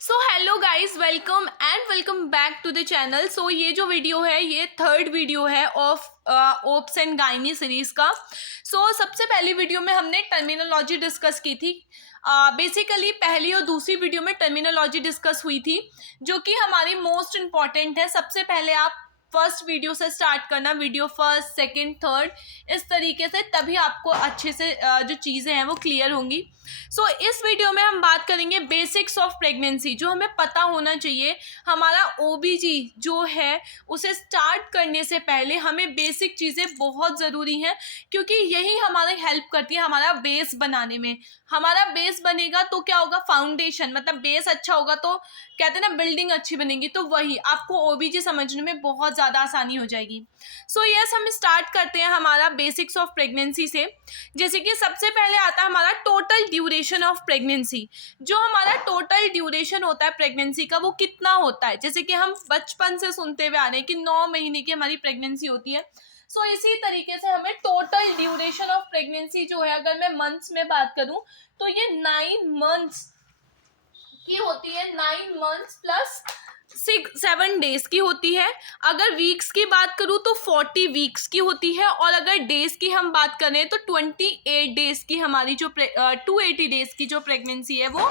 So hello guys, welcome back to the channel. So ये जो video है ये थर्ड वीडियो है of obs and gynae series का। सबसे पहली वीडियो में हमने टर्मिनोलॉजी डिस्कस की थी। बेसिकली पहली और दूसरी वीडियो में टर्मिनोलॉजी डिस्कस हुई थी जो कि हमारी मोस्ट इम्पॉर्टेंट है। सबसे पहले आप फर्स्ट वीडियो से स्टार्ट करना, वीडियो फर्स्ट सेकंड थर्ड, इस तरीके से, तभी आपको अच्छे से जो चीज़ें हैं वो क्लियर होंगी। इस वीडियो में हम बात करेंगे बेसिक्स ऑफ प्रेगनेंसी, जो हमें पता होना चाहिए। हमारा ओबीजी जो है उसे स्टार्ट करने से पहले हमें बेसिक चीज़ें बहुत ज़रूरी हैं, क्योंकि यही हमारी हेल्प करती है हमारा बेस बनाने में। हमारा बेस बनेगा तो क्या होगा, फाउंडेशन, मतलब बेस अच्छा होगा तो कहते हैं ना बिल्डिंग अच्छी बनेगी, तो वही आपको ओबीजी समझने में बहुत ज़्यादा आसानी हो जाएगी। यस, हम स्टार्ट करते हैं हमारा बेसिक्स ऑफ प्रेगनेंसी से। जैसे कि सबसे पहले आता है हमारा टोटल ड्यूरेशन ऑफ प्रेगनेंसी। जो हमारा टोटल ड्यूरेशन होता है प्रेगनेंसी का वो कितना होता है, जैसे कि हम बचपन से सुनते हुए आ रहे हैं कि 9 महीने की हमारी प्रेगनेंसी होती है। इसी तरीके से हमें टोटल ड्यूरेशन ऑफ प्रेगनेंसी जो है, अगर मैं मंथ्स में बात करूं तो ये 9 मंथ्स की होती है। 9 मंथ्स प्लस 7 डेज की होती है। अगर वीक्स की बात करूँ तो 40 वीक्स की होती है, और अगर डेज की हम बात करें तो 28 डेज की हमारी जो 280 डेज की जो प्रेगनेंसी है वो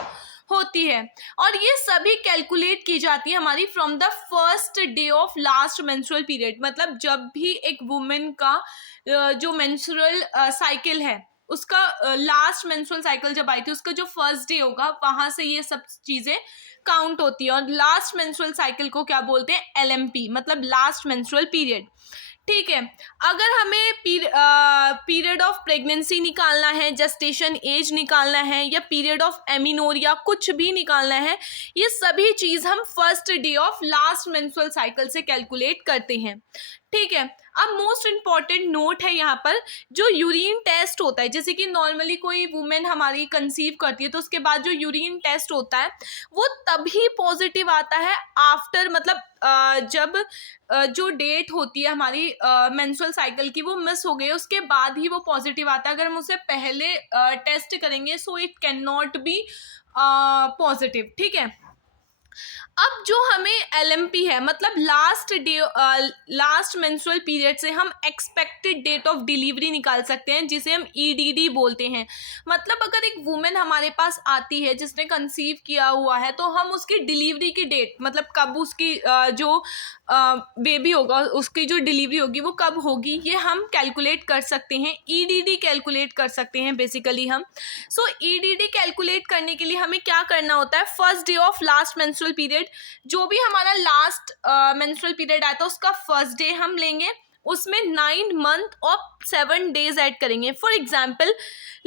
होती है। और ये सभी कैलकुलेट की जाती है हमारी from the first day of last menstrual period. मतलब जब भी एक वुमेन का जो मेंस्ट्रुअल साइकिल है, उसका लास्ट मेंस्ट्रुअल साइकिल जब आई थी, उसका जो फर्स्ट डे होगा वहां से ये सब चीजें काउंट होती है। और लास्ट मेंस्ट्रुअल साइकिल को क्या बोलते हैं, एलएमपी, मतलब लास्ट मेंस्ट्रुअल पीरियड। ठीक है, अगर हमें पीरियड ऑफ प्रेगनेंसी निकालना है, जेस्टेशन एज निकालना है, या पीरियड ऑफ एमिनोरिया, कुछ भी निकालना है, ये सभी चीज़ हम first day of last menstrual cycle से कैलकुलेट करते हैं। ठीक है, अब मोस्ट इम्पॉर्टेंट नोट है यहाँ पर, जो यूरिन टेस्ट होता है, जैसे कि नॉर्मली कोई वुमेन हमारी कंसीव करती है तो उसके बाद जो यूरिन टेस्ट होता है वो तभी पॉजिटिव आता है आफ्टर, मतलब जब जो डेट होती है हमारी मेंस्ट्रुअल साइकिल की वो मिस हो गई, उसके बाद ही वो पॉजिटिव आता है। अगर हम उसे पहले टेस्ट करेंगे so it can not be positive. ठीक है, अब जो हमें एलएमपी है, मतलब लास्ट मेंस्ट्रुअल पीरियड से हम एक्सपेक्टेड डेट ऑफ डिलीवरी निकाल सकते हैं, जिसे हम ईडीडी बोलते हैं। मतलब अगर एक वुमेन हमारे पास आती है जिसने कंसीव किया हुआ है, तो हम उसकी डिलीवरी की डेट, मतलब कब उसकी जो बेबी होगा, उसकी जो डिलीवरी होगी वो कब होगी, ये हम कैलकुलेट कर सकते हैं, ईडीडी कैलकुलेट कर सकते हैं बेसिकली हम। ईडीडी कैलकुलेट करने के लिए हमें क्या करना होता है, first day of last menstrual period, जो भी हमारा लास्ट मेंस्ट्रुअल पीरियड आया था उसका फर्स्ट डे हम लेंगे, उसमें 9 मंथ और 7 डेज ऐड करेंगे। फॉर एग्जाम्पल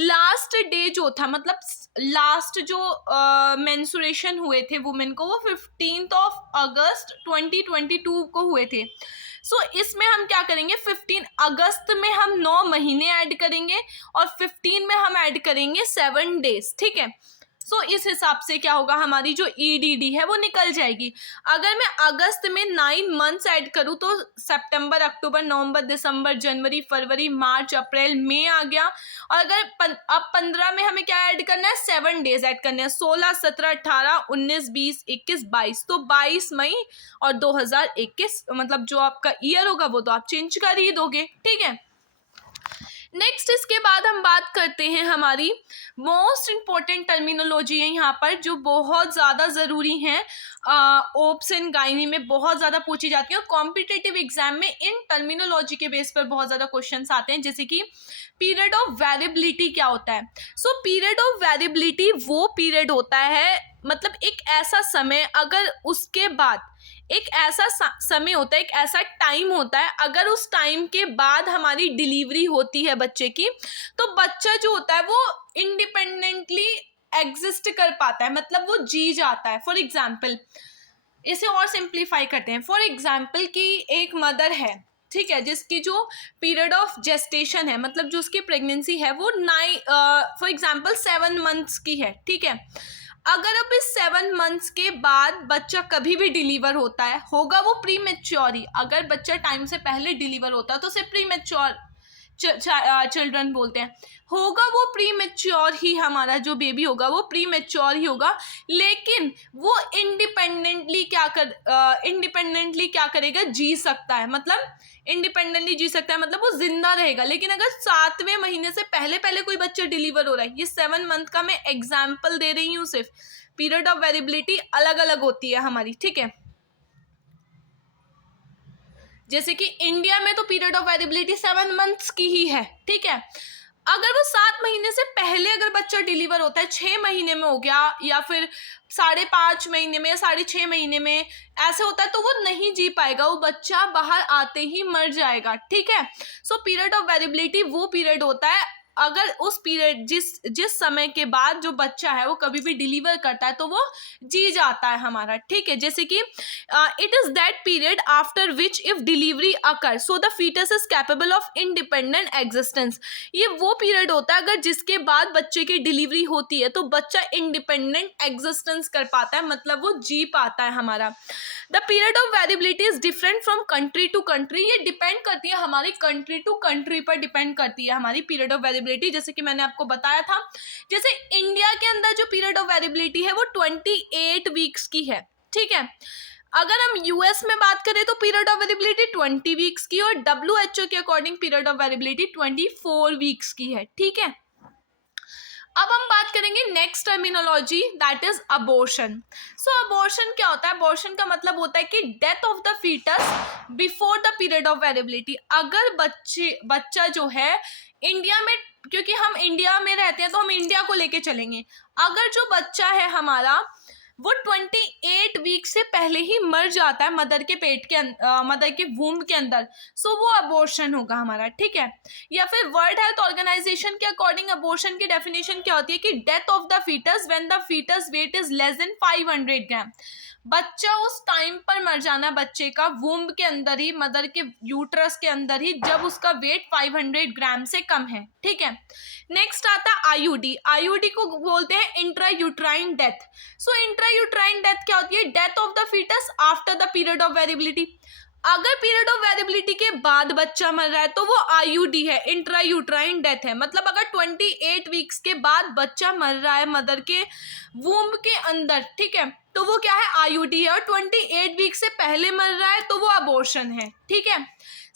लास्ट डे जो था, मतलब लास्ट जो मेंस्ट्रुएशन हुए थे वुमेन को, वो 15 अगस्त 2022 को हुए थे। इसमें हम क्या करेंगे, 15 अगस्त में हम 9 महीने ऐड करेंगे और 15 में हम ऐड करेंगे 7 डेज। ठीक है, इस हिसाब से क्या होगा, हमारी जो ईडीडी है वो निकल जाएगी। अगर मैं अगस्त में 9 मंथ्स ऐड करूँ तो सितंबर, अक्टूबर, नवंबर, दिसंबर, जनवरी, फरवरी, मार्च, अप्रैल, मई आ गया। और अगर अब 15 में हमें क्या ऐड करना है, 7 डेज ऐड करने हैं, 16, 17, 18, 19, 20, 21, 22, तो 22 मई और 2021, मतलब जो आपका ईयर होगा वो तो आप चेंज कर ही दोगे। ठीक है, नेक्स्ट इसके बाद हम बात करते हैं, हमारी मोस्ट इम्पॉर्टेंट टर्मिनोलॉजी है यहाँ पर जो बहुत ज़्यादा ज़रूरी हैं, ओप्स एंड गायनी में बहुत ज़्यादा पूछी जाती है, और कॉम्पिटिटिव एग्जाम में इन टर्मिनोलॉजी के बेस पर बहुत ज़्यादा क्वेश्चंस आते हैं। जैसे कि पीरियड ऑफ वेरिएबिलिटी क्या होता है। पीरियड ऑफ वेरिएबिलिटी वो पीरियड होता है, मतलब एक ऐसा समय, अगर उसके बाद एक ऐसा समय होता है, एक ऐसा टाइम होता है, अगर उस टाइम के बाद हमारी डिलीवरी होती है बच्चे की, तो बच्चा जो होता है वो इंडिपेंडेंटली एग्जिस्ट कर पाता है, मतलब वो जी जाता है। फॉर एग्जाम्पल, इसे और सिंप्लीफाई करते हैं। फॉर एग्जाम्पल कि एक मदर है, ठीक है, जिसकी जो पीरियड ऑफ जेस्टेशन है, मतलब जो उसकी प्रेगनेंसी है वो फॉर एग्जाम्पल 7 मंथ्स की है। ठीक है, अगर अब इस 7 मंथ्स के बाद बच्चा कभी भी डिलीवर होता है, होगा वो प्री मैच्योर ही। अगर बच्चा टाइम से पहले डिलीवर होता है तो उसे प्री मैच्योर चिल्ड्रन बोलते हैं, होगा वो प्री मेच्योर ही, हमारा जो बेबी होगा वो प्री मेच्योर ही होगा, लेकिन वो इंडिपेंडेंटली क्या करेगा, जी सकता है, मतलब इंडिपेंडेंटली जी सकता है, मतलब वो जिंदा रहेगा। लेकिन अगर 7वें महीने से पहले पहले कोई बच्चा डिलीवर हो रहा है, ये 7 मंथ का मैं एग्जाम्पल दे रही हूँ सिर्फ, पीरियड ऑफ वेरिएबिलिटी अलग अलग होती है हमारी, ठीक है। जैसे कि इंडिया में तो पीरियड ऑफ वेरिएबिलिटी 7 मंथ्स की ही है, ठीक है। अगर वो 7 महीने से पहले अगर बच्चा डिलीवर होता है, 6 महीने में हो गया या फिर 5.5 महीने में या 6.5 महीने में ऐसे होता है, तो वो नहीं जी पाएगा, वो बच्चा बाहर आते ही मर जाएगा, ठीक है। सो पीरियड ऑफ वेरिएबिलिटी वो पीरियड होता है, अगर उस पीरियड जिस समय के बाद जो बच्चा है वो कभी भी डिलीवर करता है तो वो जी जाता है हमारा, ठीक है। जैसे कि it is that period after which if delivery occur so the foetus is capable of independent existence. ये वो पीरियड होता है अगर जिसके बाद बच्चे की डिलीवरी होती है तो बच्चा इंडिपेंडेंट एग्जिस्टेंस कर पाता है, मतलब वो जी पाता है हमारा। The period of variability is different from country to country, ये डिपेंड करती है हमारी कंट्री टू कंट्री पर डिपेंड करती है हमारी पीरियड ऑफ वेरिएबिलिटी। जैसे कि मैंने आपको बताया था, जैसे इंडिया के अंदर जो पीरियड ऑफ वेरिएबिलिटी है वो 28 वीक्स की है, ठीक है। अगर हम यूएस में बात करें तो पीरियड ऑफ वेरिएबिलिटी 20 वीक्स की, और WHO के according period of variability 24 weeks की है, ठीक है। अब हम बात करेंगे next terminology, that is abortion. So abortion क्या होता है? अबॉर्शन का मतलब होता है कि death of the foetus before the period of variability. अगर बच्चा जो है इंडिया में, क्योंकि हम इंडिया में रहते हैं तो हम इंडिया को लेके चलेंगे, अगर जो बच्चा है हमारा वो 28 वीक से पहले ही मर जाता है मदर के पेट के मदर के वूम्ब के अंदर, सो वो अबॉर्शन होगा हमारा, ठीक है। या फिर वर्ल्ड हेल्थ ऑर्गेनाइजेशन के अकॉर्डिंग अबॉर्शन की डेफिनेशन क्या होती है कि death of the foetus when the foetus weight is less than 500 gram. बच्चा उस टाइम पर मर जाना बच्चे का वूम्ब के अंदर ही, मदर के यूट्रस के अंदर ही, जब उसका वेट 500 ग्राम से कम है, ठीक है। नेक्स्ट आता है आईयूडी। आईयूडी को बोलते हैं intra uterine death. So intra uterine death क्या होती है? Death of the foetus after the period of variability. अगर पीरियड ऑफ वेरिएबिलिटी के बाद बच्चा मर रहा है तो वो आईयूडी है, इंट्रा यूट्राइन डेथ है। मतलब अगर 28 वीक्स के बाद बच्चा मर रहा है मदर के वूम्ब के अंदर, ठीक है, तो वो क्या है? आईयूडी है। और 28 वीक से पहले मर रहा है तो वो अबॉर्शन है, ठीक है।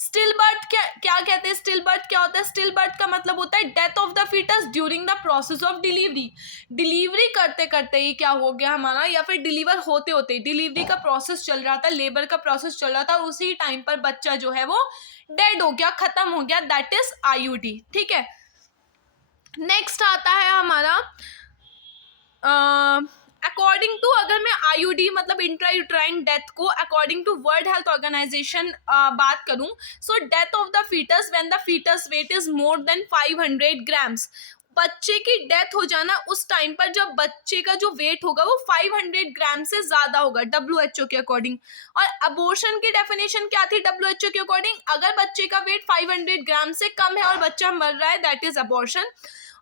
स्टिल बर्थ क्या कहते हैं? स्टिल बर्थ क्या होता है? स्टिल बर्थ का मतलब होता है death of the foetus during the process of delivery. Delivery करते करते ही क्या हो गया हमारा, या फिर डिलीवर होते होते, डिलीवरी का प्रोसेस चल रहा था, लेबर का प्रोसेस चल रहा था, उसी टाइम पर बच्चा जो है वो डेड हो गया, खत्म हो गया, दैट इज आईयूडी, ठीक है। नेक्स्ट आता है हमारा अकॉर्डिंग टू, अगर मैं आईयूडी मतलब इंट्रा यूट्राइन डेथ को according to World health Organisation बात करूं, so death of the foetus when the foetus weight is more than 500 grams. बच्चे की डेथ हो जाना उस टाइम पर जब बच्चे का जो वेट होगा वो 500 ग्राम से ज्यादा होगा WHO के अकॉर्डिंग। और अबॉर्शन की डेफिनेशन क्या थी WHO के अकॉर्डिंग? अगर बच्चे का वेट 500 ग्राम से कम है और बच्चा मर रहा है, दैट इज अबॉर्शन।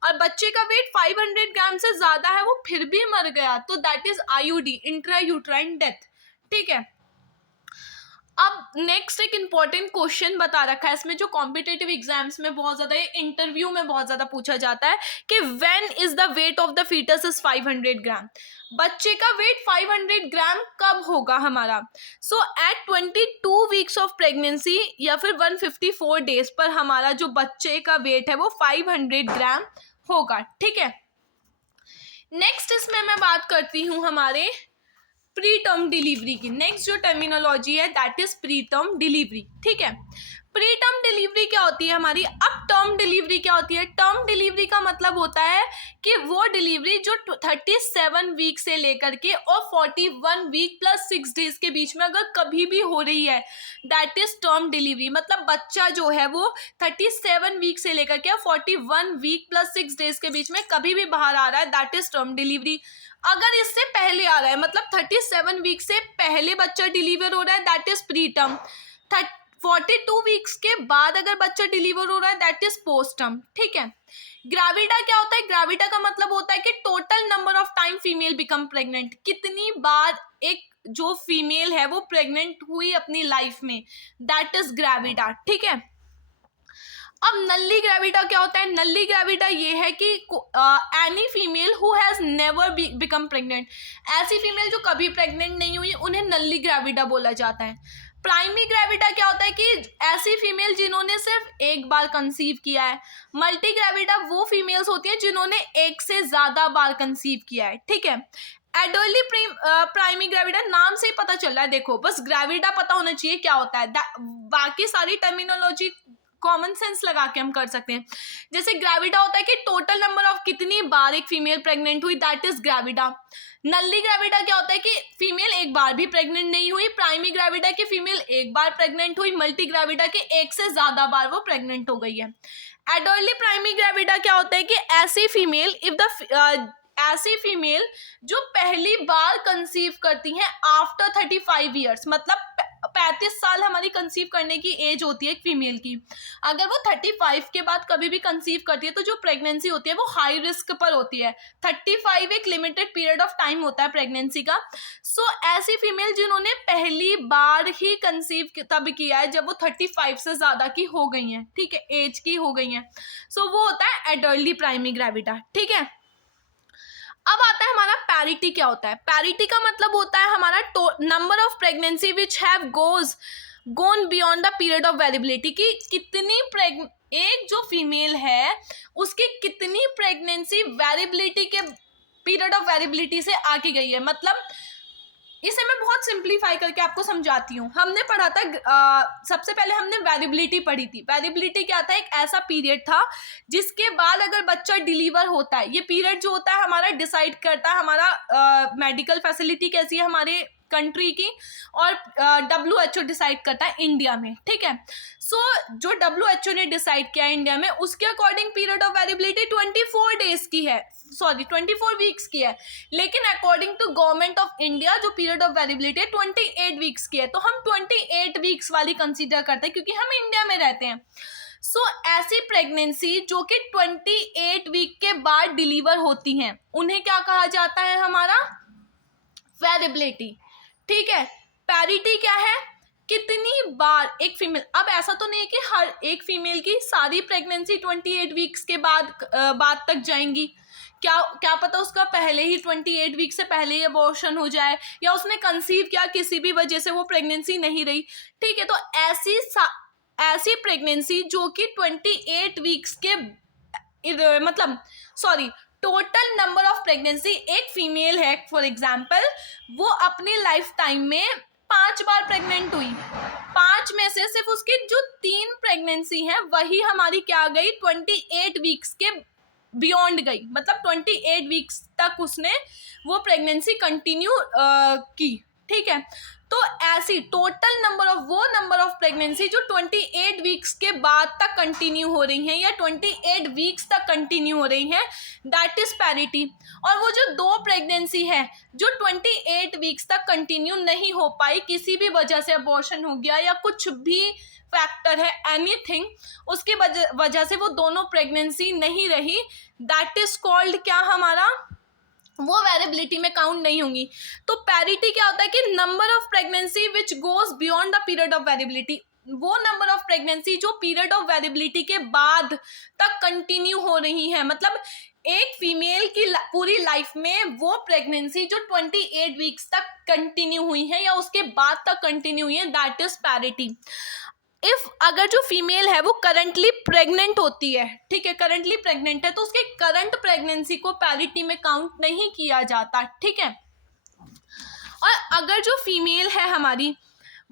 और बच्चे का वेट 500 ग्राम से ज्यादा है, वो फिर भी मर गया, तो that is IUD, intra uterine death, ठीक है। अब नेक्स्ट एक इंपॉर्टेंट क्वेश्चन बता रखा है इसमें, जो कॉम्पिटेटिव एग्जाम्स में बहुत ज्यादा, इंटरव्यू में बहुत ज्यादा पूछा जाता है कि when is the weight of the foetus is 500 gram. बच्चे का वेट 500 ग्राम कब होगा हमारा? So at 22 weeks of pregnancy या फिर 154 डेज पर हमारा जो बच्चे का वेट है वो 500 ग्राम होगा, ठीक है। नेक्स्ट इसमें मैं बात करती हूँ हमारे प्री टर्म डिलीवरी की। नेक्स्ट जो टर्मिनोलॉजी है that is pre term delivery, ठीक है। प्री टर्म डिलीवरी क्या होती है हमारी? अब टर्म डिलीवरी क्या होती है? टर्म डिलीवरी का मतलब होता है कि वो डिलीवरी जो 37 वीक से लेकर के और 41 वीक प्लस 6 डेज के बीच में अगर कभी भी हो रही है, दैट इज टर्म डिलीवरी। मतलब बच्चा जो है वो 37 वीक से लेकर के 41 वीक प्लस 6 डेज के बीच में कभी भी बाहर आ रहा है, दैट इज टर्म डिलीवरी। अगर इससे पहले आ रहा है, मतलब 37 वीक से पहले बच्चा डिलीवर हो रहा है, that is pre term. 42 weeks के बाद अगर बच्चा डिलीवर हो रहा है, दैट इज पोस्ट टर्म, ठीक है। ग्रेविडा क्या होता है? ग्रेविडा का मतलब होता है कि total number of time female become pregnant, कितनी बार एक जो फीमेल है वो प्रेग्नेंट हुई अपनी लाइफ में, दैट इज ग्रेविडा, ठीक है। अब नल्ली ग्रेविडा क्या होता है? नल्ली ग्रेविडा ये है कि any female who has never become pregnant, ऐसी फीमेल जो कभी प्रेग्नेंट नहीं हुई उन्हें नल्ली ग्रेविडा बोला जाता है। प्राइमी ग्रेविडा क्या होता है कि ऐसी फीमेल जिन्होंने सिर्फ एक बार कंसीव किया है। मल्टी ग्रेविडा वो फीमेल्स होती हैं जिन्होंने एक से ज्यादा बार कंसीव किया है, ठीक है। एडोली प्राइमी ग्रेविडा नाम से ही पता चल रहा है, देखो बस ग्रेविडा पता होना चाहिए क्या होता है, बाकी सारी टर्मिनोलॉजी कॉमन सेंस लगा के हम कर सकते हैं। जैसे ग्रेविडा होता है कि टोटल नंबर ऑफ कितनी बार एक फीमेल प्रेग्नेंट हुई, that is gravida. Nalli gravida क्या होता है कि फीमेल एक बार भी प्रेग्नेंट नहीं हुई। प्राइमी ग्रेविडा की फीमेल एक बार प्रेग्नेंट हुई। मल्टी ग्रेविडा के एक से ज्यादा बार वो प्रेग्नेंट हो गई है। एडोली प्राइमी ग्रेविडा क्या होता है कि ऐसी फीमेल ऐसी फीमेल जो पहली बार कंसीव करती हैं आफ्टर 35 ईयर्स, मतलब 35 साल हमारी कंसीव करने की एज होती है एक फीमेल की। अगर वो 35 के बाद कभी भी कंसीव करती है तो जो प्रेगनेंसी होती है वो हाई रिस्क पर होती है। 35 एक लिमिटेड पीरियड ऑफ टाइम होता है प्रेगनेंसी का। सो ऐसी फीमेल जिन्होंने पहली बार ही कंसीव तब किया है जब वो 35 से ज्यादा की हो गई हैं, ठीक है, एज की हो गई हैं। सो वो होता है एडल्टली प्राइमी ग्रेविडा, ठीक है। अब आता है हमारा पैरिटी क्या होता है। पैरिटी का मतलब होता है हमारा number of pregnancy which have gone beyond the period of variability, कि कितनी एक जो फीमेल है उसकी कितनी प्रेगनेंसी वेरिएबिलिटी के पीरियड ऑफ वेरिएबिलिटी से आगे गई है। मतलब इसे मैं बहुत सिंप्लीफाई करके आपको समझाती हूँ। हमने पढ़ा था सबसे पहले हमने वेरिएबिलिटी पढ़ी थी। वेरिएबिलिटी क्या था? एक ऐसा पीरियड था जिसके बाद अगर बच्चा डिलीवर होता है, ये पीरियड जो होता है हमारा डिसाइड करता है हमारा मेडिकल फैसिलिटी कैसी है हमारे कंट्री की, और WHO डिसाइड करता है इंडिया में, ठीक है। सो जो WHO ने डिसाइड किया है इंडिया में, उसके according period of variability 24 days की है, सॉरी 24 वीक्स की है। लेकिन according to government of India जो पीरियड ऑफ वेरिएबिलिटी 28 वीक्स की है। तो हम 28 वीक्स वाली कंसीडर करते हैं क्योंकि हम इंडिया में रहते हैं। सो ऐसी प्रेगनेंसी जो कि 28 वीक के बाद डिलीवर होती हैं उन्हें क्या कहा जाता है? हमारा वेरिएबिलिटी, ठीक है। पैरिटी क्या है? कितनी बार एक फीमेल, अब ऐसा तो नहीं है कि हर एक फीमेल की सारी प्रेगनेंसी 28 वीक्स के बाद तक जाएंगी। क्या पता उसका पहले ही 28 वीक से पहले ही अबॉर्शन हो जाए, या उसने कंसीव किया किसी भी वजह से वो प्रेगनेंसी नहीं रही, ठीक है। तो ऐसी प्रेगनेंसी जो कि 28 वीक्स के मतलब sorry total number of pregnancy एक फीमेल है फॉर एग्जाम्पल, वो अपनी लाइफ टाइम में 5 बार प्रेग्नेंट हुई। 5 में से सिर्फ उसकी जो 3 प्रेगनेंसी है वही हमारी क्या गई? 28 वीक्स के बियॉन्ड गई, मतलब 28 वीक्स तक उसने वो प्रेगनेंसी कंटिन्यू की, ठीक है। तो ऐसी टोटल नंबर ऑफ प्रेगनेंसी जो 28 वीक्स के बाद तक कंटिन्यू हो रही हैं या 28 वीक्स तक कंटिन्यू हो रही हैं, दैट इज पैरिटी। और वो जो 2 प्रेगनेंसी है जो 28 वीक्स तक कंटिन्यू नहीं हो पाई, किसी भी वजह से अबॉर्शन हो गया या कुछ भी फैक्टर है एनीथिंग, उसकी वजह से वो दोनों प्रेगनेंसी नहीं रही, दैट इज कॉल्ड क्या? हमारा वो वेरिएबिलिटी में काउंट नहीं होंगी। तो पैरिटी क्या होता है कि number of pregnancy which goes beyond the period of variability, वो नंबर ऑफ प्रेगनेंसी जो पीरियड ऑफ वेरिएबिलिटी के बाद तक कंटिन्यू हो रही है। मतलब एक फीमेल की पूरी लाइफ में वो प्रेगनेंसी जो 28 वीक्स तक कंटिन्यू हुई है या उसके बाद तक कंटिन्यू हुई है, दैट इज पैरिटी। इफ अगर जो फीमेल है वो करंटली प्रेग्नेंट होती है, ठीक है, करंटली प्रेग्नेंट है, तो उसके करंट प्रेगनेंसी को पैरिटी में काउंट नहीं किया जाता, ठीक है। और अगर जो फीमेल है हमारी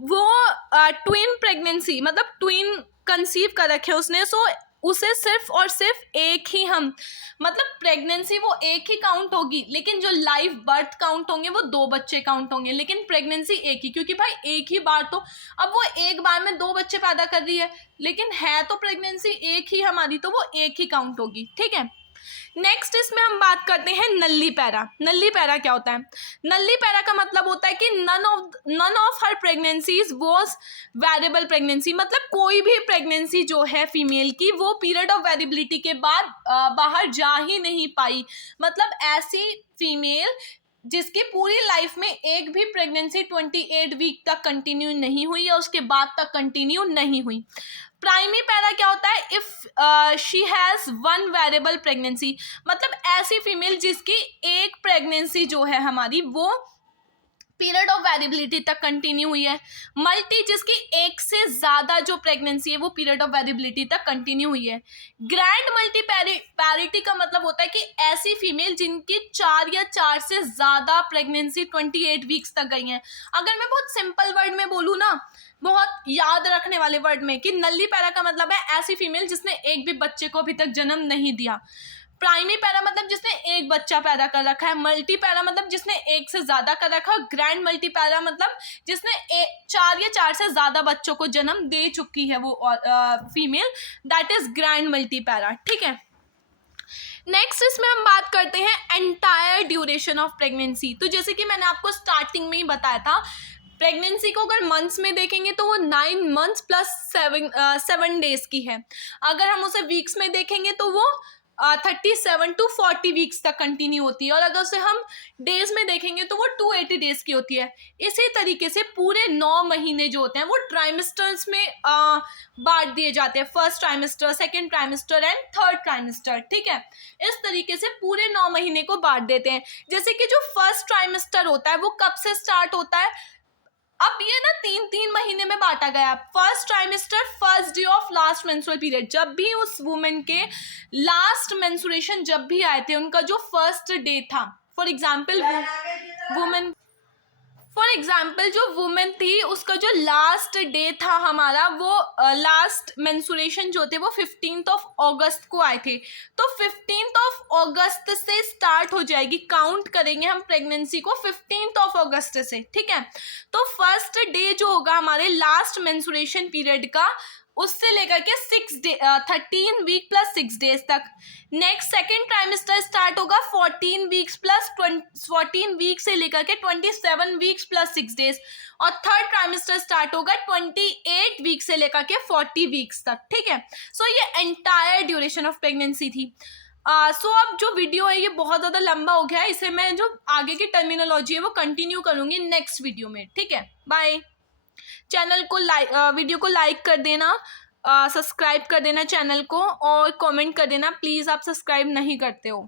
वो ट्विन प्रेगनेंसी, मतलब ट्विन कंसीव कर रखे उसने, सो उसे सिर्फ और सिर्फ एक ही मतलब प्रेगनेंसी वो एक ही काउंट होगी, लेकिन जो लाइव बर्थ काउंट होंगे वो 2 बच्चे काउंट होंगे, लेकिन प्रेगनेंसी एक ही, क्योंकि भाई एक ही बार तो, अब वो एक बार में 2 बच्चे पैदा कर रही है लेकिन है तो प्रेगनेंसी एक ही हमारी, तो वो एक ही काउंट होगी, ठीक है। नेक्स्ट इसमें हम बात करते हैं नल्ली पैरा। नल्ली पैरा क्या होता है? नल्ली पैरा का मतलब होता है कि none of her pregnancies was variable pregnancy, मतलब कोई भी प्रेगनेंसी जो है फीमेल की वो पीरियड ऑफ वेरिएबिलिटी के बाद बाहर जा ही नहीं पाई। मतलब ऐसी फीमेल जिसकी पूरी लाइफ में एक भी प्रेगनेंसी 28 वीक तक कंटिन्यू नहीं हुई या उसके बाद तक कंटिन्यू नहीं हुई। प्राइमी पैरा क्या होता है, if she has one variable pregnancy, मतलब ऐसी फीमेल जिसकी एक प्रेगनेंसी जो है हमारी वो पीरियड ऑफ वेरिएबिलिटी तक कंटिन्यू हुई है। मल्टी जिसकी एक से ज्यादा जो प्रेगनेंसी है वो पीरियड ऑफ वेरिएबिलिटी तक कंटिन्यू हुई है। ग्रैंड मल्टी पैरिटी का मतलब होता है कि ऐसी फीमेल जिनकी 4 या 4 से ज्यादा प्रेगनेंसी 28 वीक्स तक गई हैं। अगर मैं बहुत सिंपल वर्ड में बोलूँ ना, बहुत याद रखने वाले वर्ड में, कि नल्ली पैरा का मतलब है ऐसी फीमेल जिसने एक भी बच्चे को अभी तक जन्म नहीं दिया। प्राइमी पैरा मतलब जिसने एक बच्चा पैदा कर रखा है। मल्टी पैरा मतलब जिसने एक से ज्यादा कर रखा है। ग्रैंड मल्टी पैरा मतलब जिसने 4 या 4 से ज्यादा बच्चों को जन्म दे चुकी है वो female, that is grand multi para. ठीक है, नेक्स्ट इसमें हम बात करते हैं एंटायर ड्यूरेशन ऑफ प्रेगनेंसी। तो जैसे कि मैंने आपको स्टार्टिंग में ही बताया था, प्रेगनेंसी को अगर मंथ्स में देखेंगे तो वो 9 मंथ्स प्लस 7 डेज की है। अगर हम उसे वीक्स में देखेंगे तो वो 37 to 40 वीक्स तक कंटिन्यू होती है, और अगर उसे हम डेज में देखेंगे तो वो 280 डेज की होती है। इसी तरीके से पूरे 9 महीने जो होते हैं वो ट्राइमेस्टर्स में बांट दिए जाते हैं, first trimester, second trimester and third trimester. ठीक है, इस तरीके से पूरे 9 महीने को बांट देते हैं। जैसे कि जो फर्स्ट ट्राइमेस्टर होता है वो कब से स्टार्ट होता है, अब ये ना 3-3 महीने में बांटा गया। First trimester, first day of last menstrual period, जब भी उस वुमेन के लास्ट मेंस्ट्रुएशन जब भी आए थे, उनका जो फर्स्ट डे था। फॉर एग्जाम्पल जो वुमेन थी उसका जो लास्ट डे था हमारा, वो लास्ट मेंस्ट्रुएशन जो थे वो 15 अगस्त को आए थे। तो 15 अगस्त से स्टार्ट हो जाएगी, काउंट करेंगे हम प्रेगनेंसी को 15 अगस्त से। ठीक है, तो फर्स्ट डे जो होगा हमारे लास्ट मेंस्ट्रुएशन पीरियड का, उससे लेकर के 13 वीक प्लस 6 डेज तक। नेक्स्ट सेकेंड ट्राइमेस्टर स्टार्ट होगा 14 वीक्स प्लस 14 वीक से लेकर के 27 वीक्स प्लस 6 डेज, और थर्ड ट्राइमेस्टर स्टार्ट होगा 28 वीक से लेकर के 40 वीक्स तक। ठीक है, सो ये एंटायर ड्यूरेशन ऑफ प्रेगनेंसी थी। सो अब जो वीडियो है ये बहुत ज़्यादा लंबा हो गया है, इसे मैं जो आगे की टर्मिनोलॉजी है वो कंटिन्यू करूँगी नेक्स्ट वीडियो में। ठीक है, बाय। चैनल को वीडियो को लाइक कर देना, सब्सक्राइब कर देना चैनल को, और कमेंट कर देना प्लीज़, आप सब्सक्राइब नहीं करते हो।